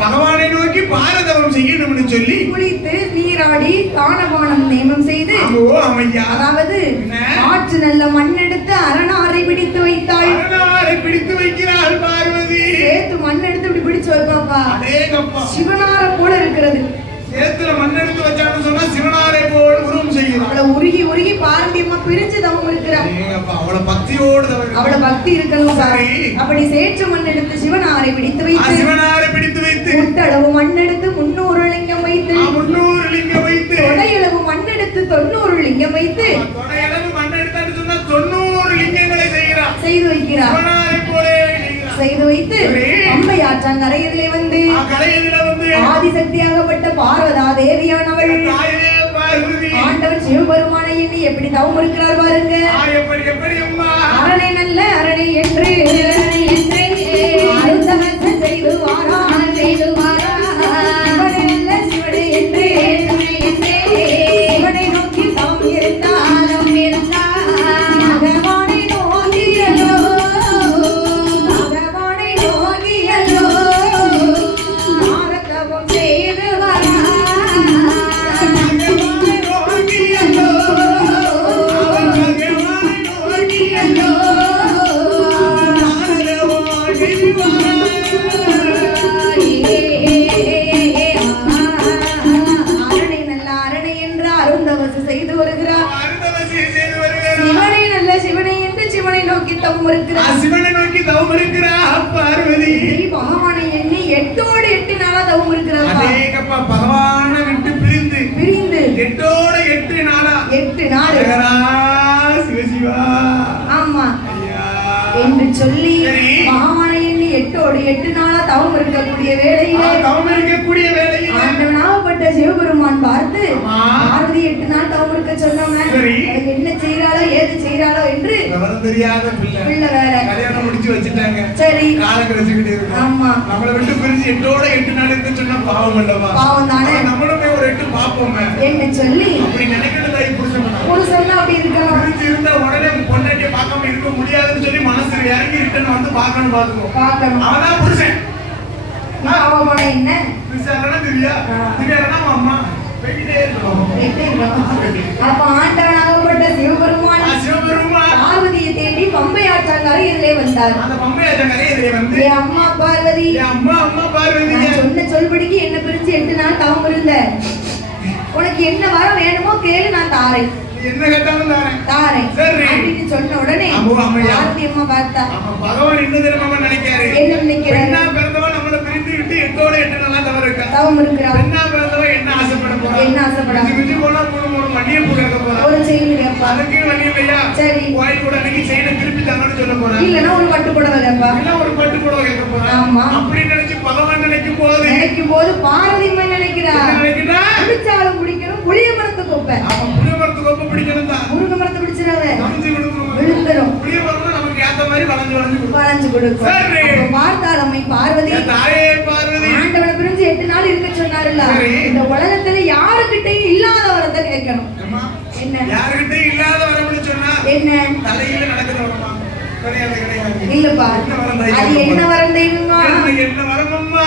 பகவானை நோக்கி பாரதவம் செய்யணும்னு சொல்லி குளித்து நீராடி தானபானம் நேமம் செய்து அதாவது ஆற்று நல்ல மண்ணெடுத்து அரணாரை பிடித்து வைத்தாள். அரணாரை பிடித்து வைக்கிறாள் பார்வதி. சேத்து மண் எடுத்து இப்படி பிடிச்சு வைப்பாப்பா. சிவனார போல இருக்கிறது. சேத்துல மண் எடுத்து வச்சான்னு சொன்னா சிவனாரை போல் உருவம் செய்யும். அவளை உருகி உருகி பாரம்பியமா பிரிச்சு தவம் இருக்கிறாள். அவளை பக்தியோடு அவளை பக்தி இருக்கணும் சார். அப்படி சேற்று மண் எடுத்து சிவனாரை பிடித்து வைத்து முட்டளவு மண் எடுத்து 300 லிங்கம் வைத்து 300 லிங்கம் வைத்து தொடையளவு மண் எடுத்து 90 லிங்கம் வைத்து தொடையளவு மண் எடுத்து சொன்னா 90 லிங்கங்களை செய்து வைக்கிறார். சிவனாரை போலே செய்து வைத்து அம்பை ஆற்றங்கரையிலே வந்து ஆதிசக்தியாகப்பட்ட பார்வதா தேவியானவள் ஆண்டவன் சிவபெருமானை எண்ணி எப்படி தவம் இருக்கிறார் பாருங்க. அரணை நல்ல அரணை என்று செய்து வாரா சிவனை நல்ல சிவனை என்று சிவனை நோக்கி தவம் இருந்தால் பகவானை நோக்கியலோ செய்து வரா சிவனை நோக்கி தவம் இருக்கிறார் பார்வதி. பகவானை எண்ணி 8 நாளா தவம் இருக்கிறார். அதேகப்பா பகவானை விட்டு பிரிந்து 8 நாளா 8 நாள் சிவசிவா ஆமா என்று சொல்லி பகவானை எண்ணி 8 நாளா தவம் இருக்கக்கூடிய வேளையிலே ஆண்டவனாகப்பட்ட சிவபெருமான் பார்த்து பார்வதி 8 நாள் தவம் இருக்க சொன்னவங்க என்ன செய்யறாளோ ஏது செய்யறாளோ என்று தெரியாத பிள்ளை வேற கல்யாணம் முடிச்சு வச்சுட்டாங்க. சரி காலம் கிடைச்சிக்கிட்டே இருக்கு. ஆமா நம்மளை விட்டு பிரிஞ்சு 8 நாள் இருக்க சொன்னா பாவம் அல்லவா? பாவம் தானே. நம்மளுமே ஒரு 8 பாப்போமே என்ன சொல்லி அப்படி நினைக்கிறது புருஷன் அப்படி இருக்கணும். பிரிஞ்சு இருந்தா உடனே பொண்டாட்டியை பார்க்காம இருக்க முடியாதுன்னு சொல்லி மனசுல இறங்கி ரிட்டர்ன் வந்து பார்க்கணும். அவதான் புருஷன். அவன் என்ன புருஷன் திவ்யா அம்மா அப்ப ஆண்டவனாகப்பட்ட சிவபெருமான் பார்வதியை தேடி பம்பை ஆற்றங்கரையிலே வந்தார். அம்மா பார்வதி சொன்ன சொல்படிக்கு என்ன பிரிச்சு 8 நாள் தவம் இருந்த உனக்கு என்ன வரம் வேணுமோ கேளு நான் தாரேன். என்ன கேட்டாலும் தாரேன் அப்படின்னு சொன்ன உடனே பார்வதி அம்மா பார்த்தா பகவான் என்ன தெரியுமா நினைக்கிறாரு? என்ன நினைக்கிறாரு? நம்மளை பிரிந்து விட்டு 8 நாளா தவம் இருக்கிறார். என்ன ஆசைப்பட என்ன ஆசைப்பட மணியை போடுற ஒரு செயின் கேப்பா. அதுக்கு வழி இல்லையா? சரி கோயில் கூட அன்னைக்கு செயினை திருப்பி தாங்கன்னு சொல்ல போறேன். இல்லன்னா ஒரு பட்டு புடவை கேப்பா. இல்ல ஒரு பட்டு புடவை கேட்க போறேன். ஆமா அப்படி நினைச்சு பகவான் நினைக்கும் போது பார்வதி அம்மா நினைக்கிறா பிடிச்சாலும் பிடிக்கணும் புளிய மரத்து கொப்பை. புளிய மரத்து கொப்பை பிடிக்கணும் தான். முருங்க மரத்தை பிடிச்சிடாத விழுந்துரும். புளிய மரம் நமக்கு ஏத்த மாதிரி வளைஞ்சு கொடுக்கும். பார்த்தால் அம்மை பார்வதி ஆண்டவனை பிரிஞ்சு 8 நாள் இருக்க சொன்னாருல்ல. இந்த உலகத்துல யாருக்கிட்டையும் இல்லாத வரத்தை கேட்கணும். என்ன யாருக்கிட்டையும் இல்லாத வரம்னு சொன்னா என்ன தலையில நடக்கிற வரமா? கிடையாது. இல்லப்பா அது என்ன வரம் தெரியுமா? என்ன வரமம்மா?